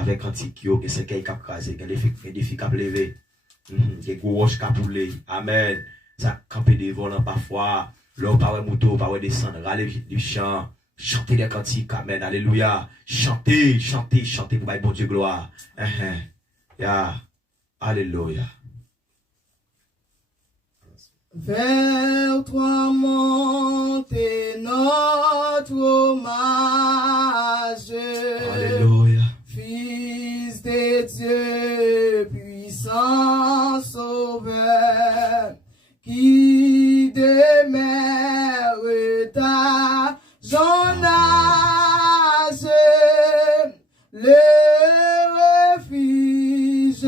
avec antique yo, que c'est qu'il cap casé, que les filles cap lever. Que gros cap rouler. Amen. Ça camper devant là parfois. L'homme pas ouais moto, pas ouais descendre, râler du chant, chanter les cantiques. Amen. Alléluia. Chanter pour bailler bon Dieu gloire. Yeah. Alléluia. Vers toi monter notre hommage. Alléluia. Fils de Dieu, puissant sauveur, qui demeure ta jeune âge, le refuge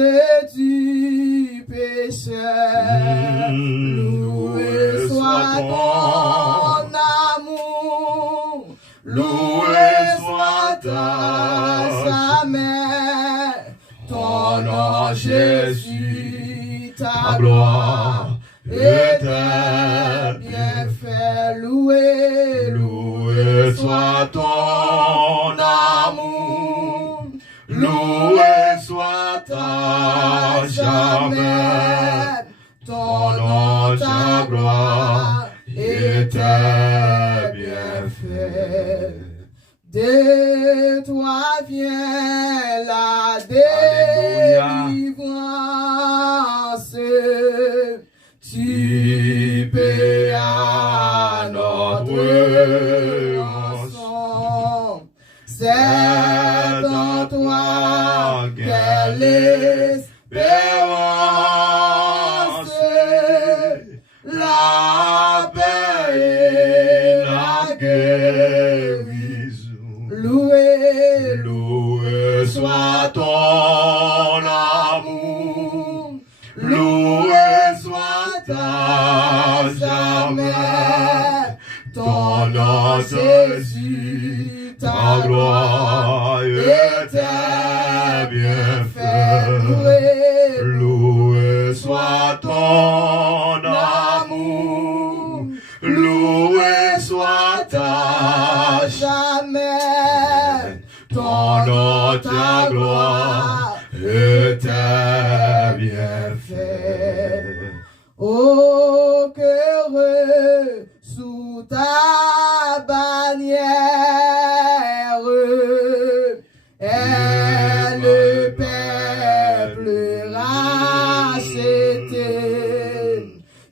du pécheur. Loué soit ton amour, loué soit ta mère, ton nom Jésus, ta gloire et tes bienfaits. Loué, loué soit ton amour, loué soit ta jamais, ton nom, ta gloire et tes bienfaits. De toi vient la délivrance, tu paies à notre rançon. C'est en toi qu'elle espérance, la paix et la guérison. Loué, loué soit ton amour, loué soit ta jamais, ton nom Jésus, ta gloire et tes bienfaits. Loué, loué soit ton amour, loué soit ta jamais, ton nom, ta gloire et tes bienfaits. Oh, qu'heureux sous ta bannière est le peuple racheté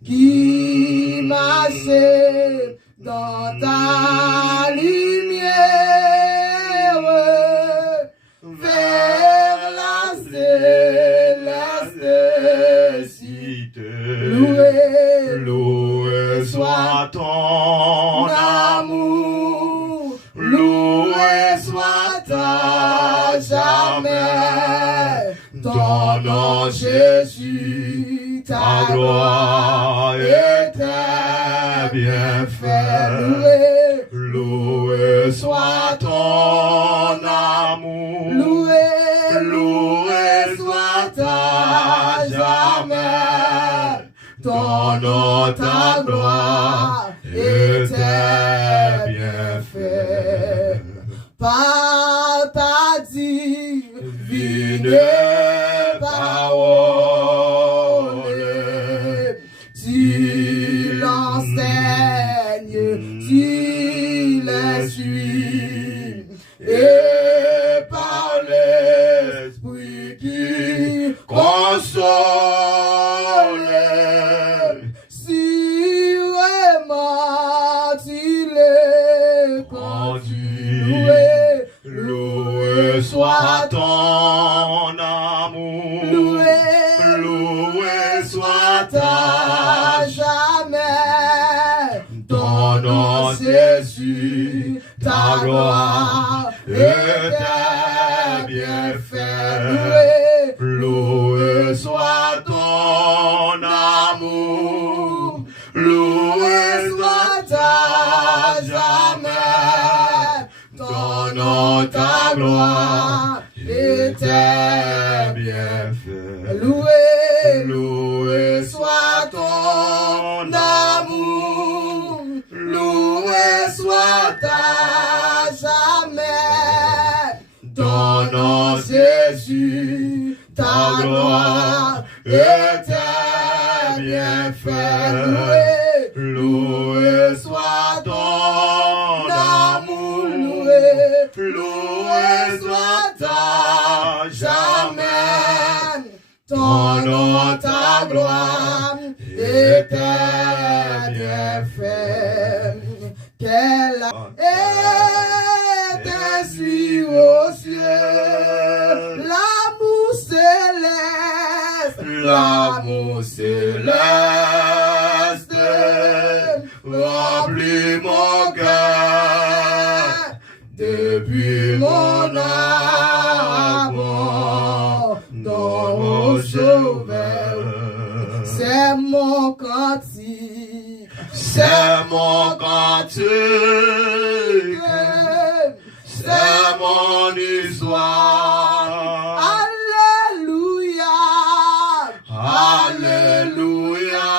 qui marchait dans ta lumière vers la céleste cité. Loué, loué soit ton amour, loué soit ta jamais, ton nom Jésus, ta gloire et tes bienfaits. Loué, loué soit ton amour, loué, loué soit ta jamais, ton nom, ta gloire et tes bienfaits. Par ta divine parole, tu l'enseignes, tu les suis, et par l'esprit qui console, sûrement tu les conduis. Loué, loué soit ton amour, loué, loué soit ta jamais, ton nom Jésus, ta gloire et tes bienfaits. Loué, loué soit ton amour, loué soit ta jamais, ton nom, ta gloire et tes bienfaits. Loué, loué soit ton amour, loué soit ta jamais, ton nom Jésus, ta gloire et tes bienfaits. Loué soit ton amour, loué soit ta jamais. Ton nom, ta gloire et tes bienfaits. Quelle est suis au ciel, l'amour céleste, remplit mon cœur depuis mon âme dans le sauveur. C'est mon cantique, c'est mon cantique, c'est mon histoire. Alléluia, Alléluia,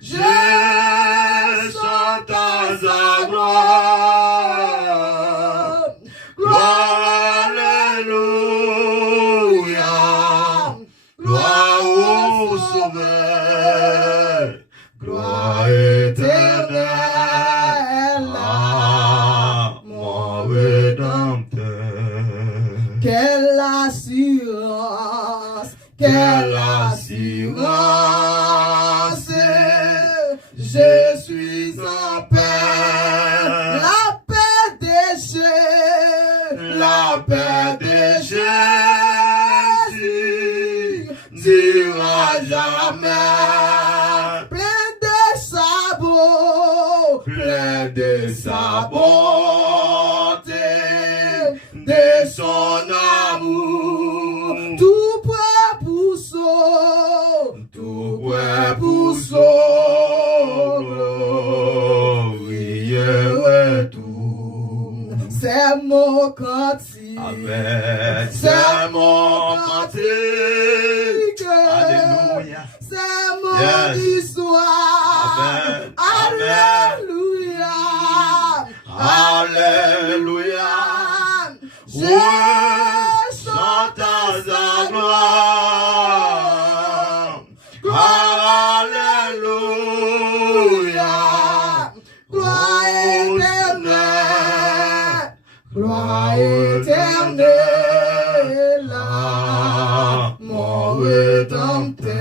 je chante ta gloire. Gloire, Alléluia, gloire au Sauveur, gloire éternelle à mon Rédempteur. Quelle assurance, quelle assurance, je suis en paix, la paix des Jésus, la paix des Jésus dira jamais. Plein de sa bonté, de son amour, tout prêt pour glorieux tout. C'est mon cantique, amen. C'est mon cantique, alléluia. C'est mon histoire, amen. Alléluia, Alléluia. Je chante ta gloire. Alléluia, gloire éternelle, gloire éternelle à mon Rédempteur.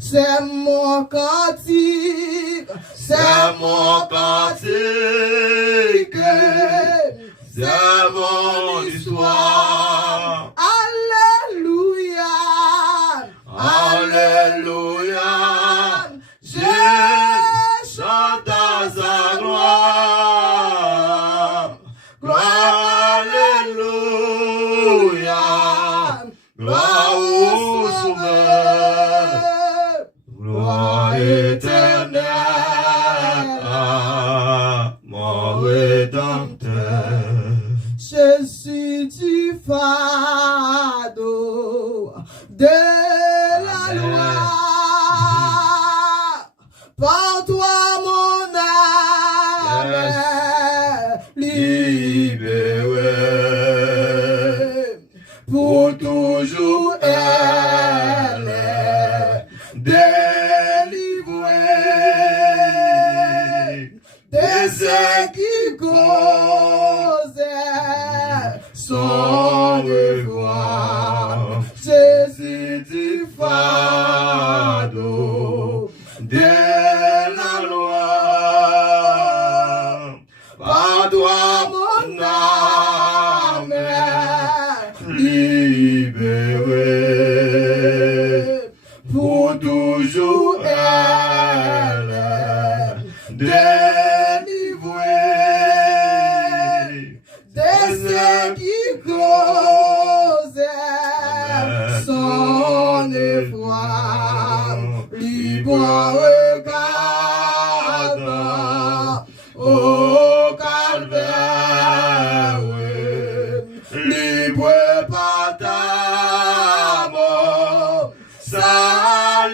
C'est mon cantique, c'est mon cantique, c'est mon histoire. Alléluia, Alléluia, je chante ta gloire. Gloire, Alléluia, gloire au Sauveur, gloire éternelle à mon Rédempteur. Je suis du fardeau de la loi. Par toi mon âme est libérée. Pour toujours elle est délivrée. Des ailes qui causaient son revoir. Jésus du fardeau de la loi. Par toi mon âme est libérée. Pour toujours elle est délivrée. Des ailes qui causaient son effroi. Libre regarde au calvaire, libre par ta mort salutaire,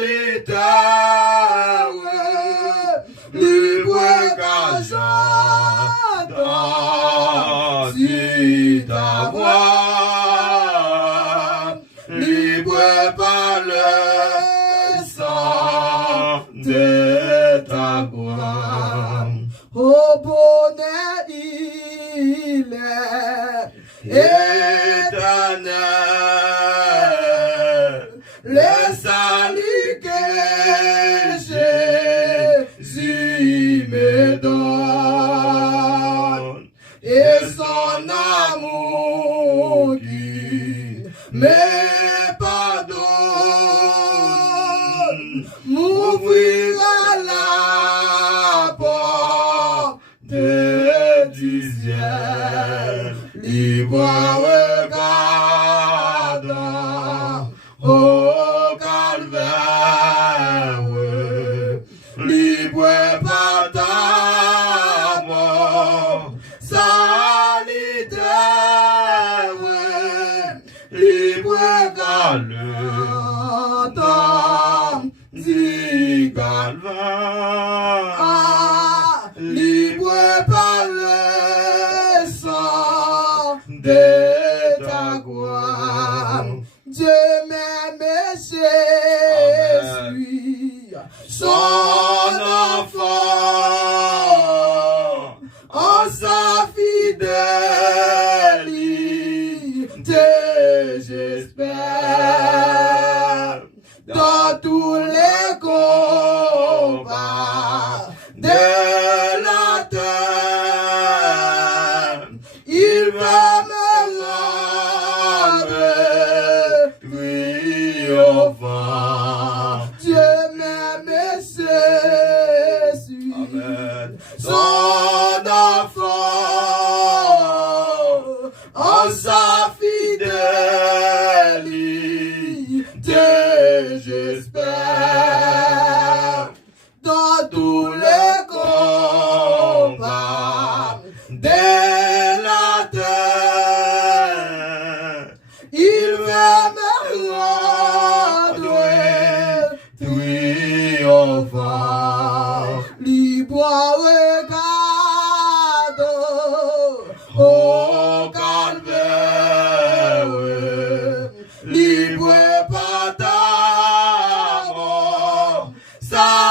libre car j'entends si ta voix. l'éternel, le salut que Jésus me donne, et son amour qui me pardonne, m'ouvrira la porte du ciel, libre regardant au calvaire, libre par ta mort solitaire, libre par le temps du calvaire, libre par le sang de ta gloire. Dieu m'aime et je suis son enfant, en sa fidélité j'espère, dans tous les combats de la terre, il va me rendre triomphant. Dieu m'aime et je suis son enfant, en sa fidélité j'espère, dans tous les combats de la terre, il va me rendre triomphant. Libre regarde au calvaire, libre par ta mort solitaire,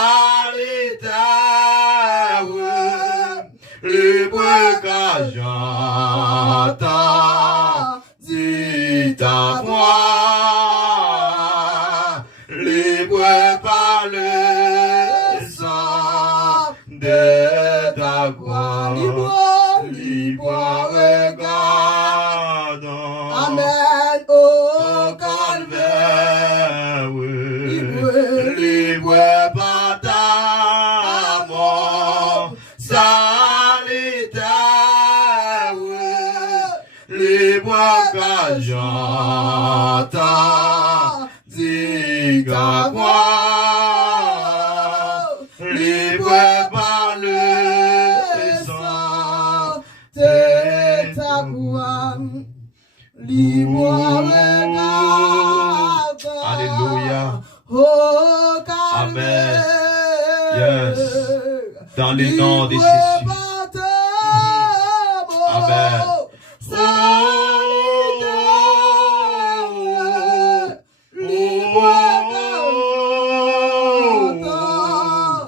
libre car j'entends dit ta voix, libre par le sang de ta gloire, libre regardant, amen, au calvaire, libre par ta mort solitaire, libre car j'entends dit ta voix, libre par le sang de ta gloire, libre regarde. Alléluia. Oh, Amen. Yes. Dans les noms de Jésus. Amen.